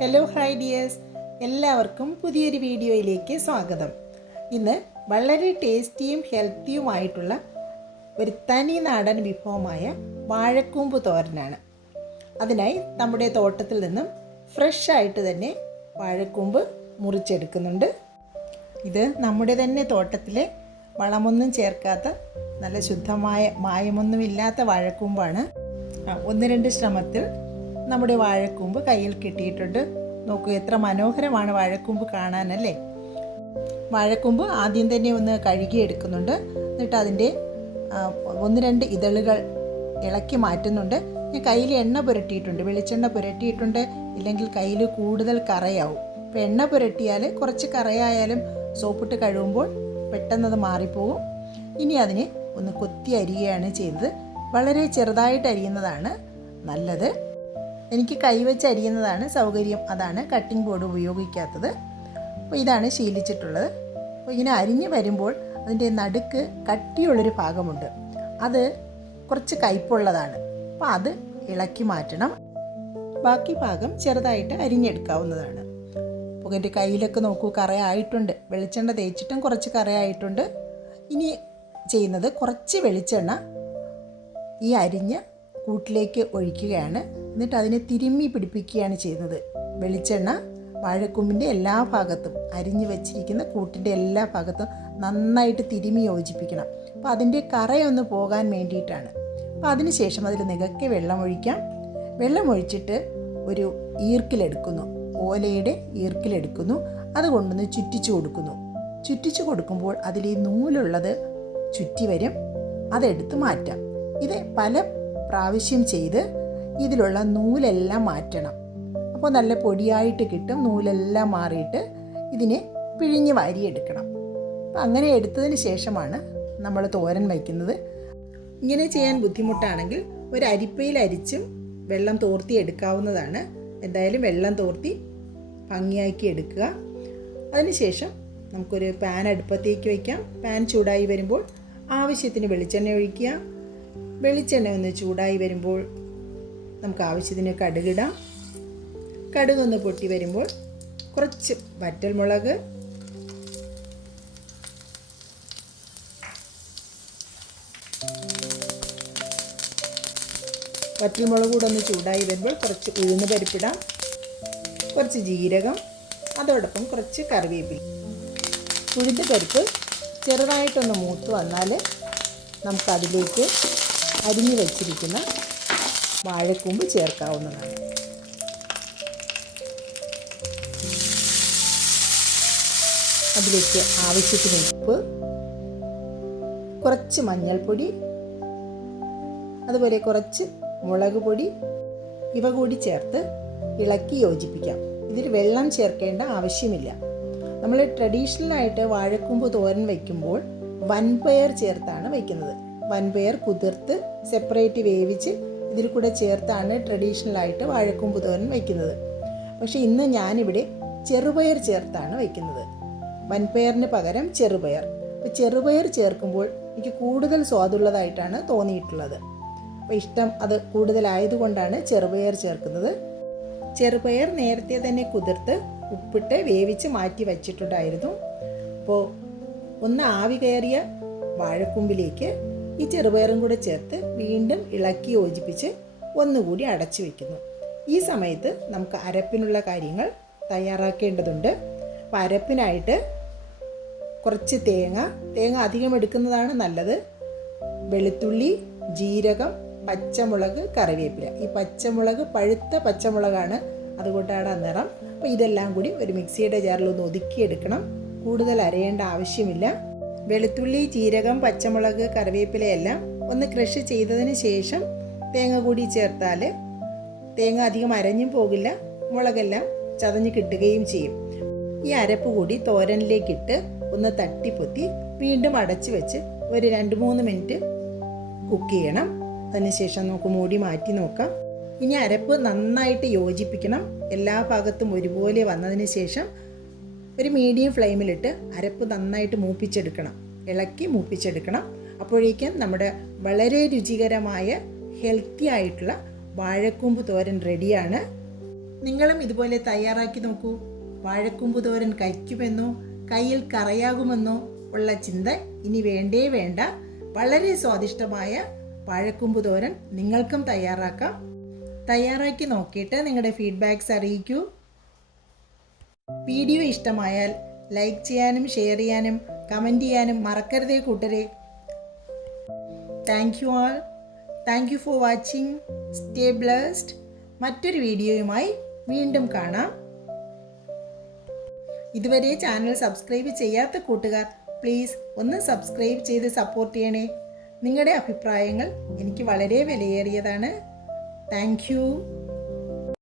Hello hi dears എല്ലാവർക്കും പുതിയൊരു വീഡിയോയിലേക്ക് സ്വാഗതം. ഇന്ന് വളരെ ടേസ്റ്റിയും ഹെൽത്തിയുമായിട്ടുള്ള ഒരു തനി നാടൻ വിഭവമായ വാഴക്കൂമ്പ് തോരനാണ്. അതിനായി നമ്മുടെ തോട്ടത്തിൽ നിന്നും ഫ്രഷ് ആയിട്ട് തന്നെ വാഴക്കൂമ്പ് മുറിച്ചെടുക്കുന്നുണ്ട്. ഇത് നമ്മുടെ തന്നെ തോട്ടത്തിലെ വളമൊന്നും ചേർക്കാത്ത നല്ല ശുദ്ധമായ മായമൊന്നുമില്ലാത്ത വാഴക്കൂമ്പാണ്. ഒന്ന് രണ്ട് ശ്രമത്തിൽ നമ്മുടെ വാഴക്കൂമ്പ് കയ്യിൽ കിട്ടിയിട്ടുണ്ട്. നോക്കൂ എത്ര മനോഹരമാണ് വാഴക്കൂമ്പ് കാണാനല്ലേ? വാഴക്കൂമ്പ് ആദ്യം തന്നെ ഒന്ന് കഴുകി എടുക്കുന്നുണ്ട്. എന്നിട്ട് അതിന്റെ ഒന്ന് രണ്ട് ഇതളുകൾ ഇളക്കി മാറ്റുന്നുണ്ട്. ഞാൻ കയ്യിൽ എണ്ണ പുരട്ടിയിട്ടുണ്ട്. വെളിച്ചെണ്ണ പുരട്ടിയിട്ടുണ്ട്. ഇല്ലെങ്കിൽ കയ്യിൽ കൂടുതൽ കറയാവും. അപ്പോൾ എണ്ണ പുരട്ടിയാൽ കുറച്ച് കറയായാലും സോപ്പിട്ട് കഴുകുമ്പോൾ പെട്ടെന്നത് മാറിപ്പോകും. ഇനി അതിനെ ഒന്ന് കൊത്തി അരിയുകയാണ് ചെയ്തത്. വളരെ ചെറുതായിട്ട് അരിയുന്നതാണ് നല്ലത്. എനിക്ക് കൈവച്ച് അരിയുന്നതാണ് സൗകര്യം. അതാണ് കട്ടിംഗ് ബോർഡ് ഉപയോഗിക്കാത്തത്. അപ്പോൾ ഇതാണ് ശീലിച്ചിട്ടുള്ളത്. അപ്പോൾ ഇങ്ങനെ അരിഞ്ഞ് വരുമ്പോൾ അതിന്റെ നടുക്ക് കട്ടിയുള്ളൊരു ഭാഗമുണ്ട്. അത് കുറച്ച് കയ്പുള്ളതാണ്. അപ്പോൾ അത് ഇളക്കി മാറ്റണം. ബാക്കി ഭാഗം ചെറുതായിട്ട് അരിഞ്ഞെടുക്കാവുന്നതാണ്. അപ്പോൾ എന്റെ കയ്യിലൊക്കെ നോക്കൂ കറയായിട്ടുണ്ട് വെളിച്ചെണ്ണ തേച്ചിട്ടും കുറച്ച് കറയായിട്ടുണ്ട് ഇനി ചെയ്യുന്നത് കുറച്ച് വെളിച്ചെണ്ണ ഈ അരിഞ്ഞ കൂട്ടിലേക്ക് ഒഴിക്കുകയാണ്. എന്നിട്ട് അതിനെ തിരുമ്മി പിടിപ്പിക്കുകയാണ് ചെയ്യുന്നത്. വെളിച്ചെണ്ണ വാഴക്കൊമ്പിന്റെ എല്ലാ ഭാഗത്തും അരിഞ്ഞു വെച്ചിരിക്കുന്ന കൂട്ടിന്റെ എല്ലാ ഭാഗത്തും നന്നായിട്ട് തിരുമ്മി യോജിപ്പിക്കണം. അപ്പോൾ അതിന്റെ കറയൊന്ന് പോകാൻ വേണ്ടിയിട്ടാണ്. അപ്പോൾ അതിന് ശേഷം അതിൽ നികക്കെ വെള്ളം ഒഴിക്കാം. വെള്ളം ഒഴിച്ചിട്ട് ഒരു ഈർക്കിലെടുക്കുന്നു ഓലയുടെ ഈർക്കിലെടുക്കുന്നു അത് കൊണ്ടുവന്ന് ചുറ്റിച്ചു കൊടുക്കുന്നു. ചുറ്റിച്ചു കൊടുക്കുമ്പോൾ അതിൽ ഈ നൂലുള്ളത് ചുറ്റി വരും. അതെടുത്ത് മാറ്റാം. ഇത് പല പ്രാവശ്യം ചെയ്ത് ഇതിലുള്ള നൂലെല്ലാം മാറ്റണം. അപ്പോൾ നല്ല പൊടിയായിട്ട് കിട്ടും. നൂലെല്ലാം മാറിയിട്ട് ഇതിനെ പിഴിഞ്ഞ് വാരിയെടുക്കണം. അപ്പം അങ്ങനെ എടുത്തതിന് ശേഷമാണ് നമ്മൾ തോരൻ വയ്ക്കുന്നത്. ഇങ്ങനെ ചെയ്യാൻ ബുദ്ധിമുട്ടാണെങ്കിൽ ഒരു അരിപ്പയിൽ അരിച്ചും വെള്ളം തോർത്തി എടുക്കാവുന്നതാണ്. എന്തായാലും വെള്ളം തോർത്തി ഭംഗിയാക്കി എടുക്കുക. അതിനുശേഷം നമുക്കൊരു പാൻ അടുപ്പത്തേക്ക് വയ്ക്കാം. പാൻ ചൂടായി വരുമ്പോൾ ആവശ്യത്തിന് വെളിച്ചെണ്ണ ഒഴിക്കുക. വെളിച്ചെണ്ണ ഒന്ന് ചൂടായി വരുമ്പോൾ നമുക്ക് ആവശ്യത്തിന് കടുകിടാം. കടുകൊന്ന് പൊട്ടി വരുമ്പോൾ കുറച്ച് വറ്റൽമുളക് വറ്റൽമുളക് കൂടെ ഒന്ന് ചൂടായി വരുമ്പോൾ കുറച്ച് ഉഴുന്ന് പരിപ്പിടാം. കുറച്ച് ജീരകം അതോടൊപ്പം കുറച്ച് കറിവേപ്പില. ഉഴുന്ന് പരിപ്പ് ചെറുതായിട്ടൊന്ന് മൂത്ത് വന്നാൽ നമുക്കതിലേക്ക് അരിഞ്ഞു വച്ചിരിക്കുന്ന വാഴക്കൂമ്പ് ചേർക്കാവുന്നതാണ്. അതിലേക്ക് ആവശ്യത്തിന് ഉപ്പ് കുറച്ച് മഞ്ഞൾപ്പൊടി അതുപോലെ കുറച്ച് മുളക് പൊടി ഇവ കൂടി ചേർത്ത് ഇളക്കി യോജിപ്പിക്കാം. ഇതിൽ വെള്ളം ചേർക്കേണ്ട ആവശ്യമില്ല. നമ്മൾ ട്രഡീഷണലായിട്ട് വാഴക്കൂമ്പ് തോരൻ വയ്ക്കുമ്പോൾ വൻപയർ ചേർത്താണ് വയ്ക്കുന്നത് വൻപയർ കുതിർത്ത് സെപ്പറേറ്റ് വേവിച്ച് ഇതിൽ കൂടെ ചേർത്താണ് ട്രഡീഷണലായിട്ട് വാഴക്കൂമ്പ് തോരൻ വയ്ക്കുന്നത്. പക്ഷേ ഇന്ന് ഞാനിവിടെ ചെറുപയർ ചേർത്താണ് വയ്ക്കുന്നത്. വൻപയറിന് പകരം ചെറുപയർ. അപ്പോൾ ചെറുപയർ ചേർക്കുമ്പോൾ എനിക്ക് കൂടുതൽ സ്വാദുള്ളതായിട്ടാണ് തോന്നിയിട്ടുള്ളത്. അപ്പോൾ ഇഷ്ടം അത് കൂടുതലായതുകൊണ്ടാണ് ചെറുപയർ ചേർക്കുന്നത്. ചെറുപയർ നേരത്തെ തന്നെ കുതിർത്ത് ഉപ്പിട്ട് വേവിച്ച് മാറ്റി വച്ചിട്ടുണ്ടായിരുന്നു. അപ്പോൾ ഒന്ന് ആവി കയറിയ വാഴക്കൂമ്പിലേക്ക് ഈ ചെറുപയറും കൂടെ ചേർത്ത് വീണ്ടും ഇളക്കി യോജിപ്പിച്ച് ഒന്നുകൂടി അടച്ചു വയ്ക്കുന്നു ഈ സമയത്ത് നമുക്ക് അരപ്പിനുള്ള കാര്യങ്ങൾ തയ്യാറാക്കേണ്ടതുണ്ട്. അപ്പോൾ അരപ്പിനായിട്ട് കുറച്ച് തേങ്ങ തേങ്ങ അധികം എടുക്കുന്നതാണ് നല്ലത്. വെളുത്തുള്ളി ജീരകം പച്ചമുളക് കറിവേപ്പില. ഈ പച്ചമുളക് പഴുത്ത പച്ചമുളകാണ് അതുകൊണ്ടാണ് ആ നിറം. അപ്പോൾ ഇതെല്ലാം കൂടി ഒരു മിക്സിയുടെ ജാറിൽ ഒന്ന് ഒതുക്കിയെടുക്കണം. കൂടുതൽ അരയേണ്ട ആവശ്യമില്ല. വെളുത്തുള്ളി ജീരകം പച്ചമുളക് കറിവേപ്പിലയെല്ലാം ഒന്ന് ക്രഷ് ചെയ്തതിന് ശേഷം തേങ്ങ കൂടി ചേർത്താൽ തേങ്ങ അധികം അരഞ്ഞും പോകില്ല. മുളകെല്ലാം ചതഞ്ഞ് കിട്ടുകയും ചെയ്യും. ഈ അരപ്പ് കൂടി തോരനിലേക്കിട്ട് ഒന്ന് തട്ടിപ്പൊത്തി വീണ്ടും അടച്ചു വെച്ച് ഒരു രണ്ട് മൂന്ന് മിനിറ്റ് കുക്ക് ചെയ്യണം. അതിനുശേഷം നമുക്ക് മൂടി മാറ്റി നോക്കാം. ഇനി അരപ്പ് നന്നായിട്ട് യോജിപ്പിക്കണം. എല്ലാ ഭാഗത്തും ഒരുപോലെ വന്നതിന് ശേഷം ഒരു മീഡിയം ഫ്ലെയിമിലിട്ട് അരപ്പ് നന്നായിട്ട് മൂപ്പിച്ചെടുക്കണം. ഇളക്കി മൂപ്പിച്ചെടുക്കണം. അപ്പോഴേക്കും നമ്മുടെ വളരെ രുചികരമായ ഹെൽത്തി ആയിട്ടുള്ള വാഴക്കൂമ്പ് തോരൻ റെഡിയാണ് നിങ്ങളും ഇതുപോലെ തയ്യാറാക്കി നോക്കൂ. വാഴക്കൂമ്പ് തോരൻ കഴിക്കുമെന്നോ കയ്യിൽ കറയാകുമെന്നോ ഉള്ള ചിന്ത ഇനി വേണ്ടേ വേണ്ട. വളരെ സ്വാദിഷ്ടമായ വാഴക്കൂമ്പ് തോരൻ നിങ്ങൾക്കും തയ്യാറാക്കാം. തയ്യാറാക്കി നോക്കിയിട്ട് നിങ്ങളുടെ ഫീഡ്ബാക്ക്സ് അറിയിക്കൂ. വീഡിയോ ഇഷ്ടമായാൽ ലൈക്ക് ചെയ്യാനും ഷെയർ ചെയ്യാനും കമന്റ് ചെയ്യാനും മറക്കരുതേ കൂട്ടരെ. Thank you all. Thank you for watching. Stay blessed. മറ്റൊരു വീഡിയോയുമായി വീണ്ടും കാണാം. ഇതുവരെ ചാനൽ സബ്സ്ക്രൈബ് ചെയ്യാത്ത കൂട്ടുകാർ പ്ലീസ് ഒന്ന് സബ്സ്ക്രൈബ് ചെയ്ത് സപ്പോർട്ട് ചെയ്യണേ. നിങ്ങളുടെ അഭിപ്രായങ്ങൾ എനിക്ക് വളരെ വിലയേറിയതാണ്. താങ്ക്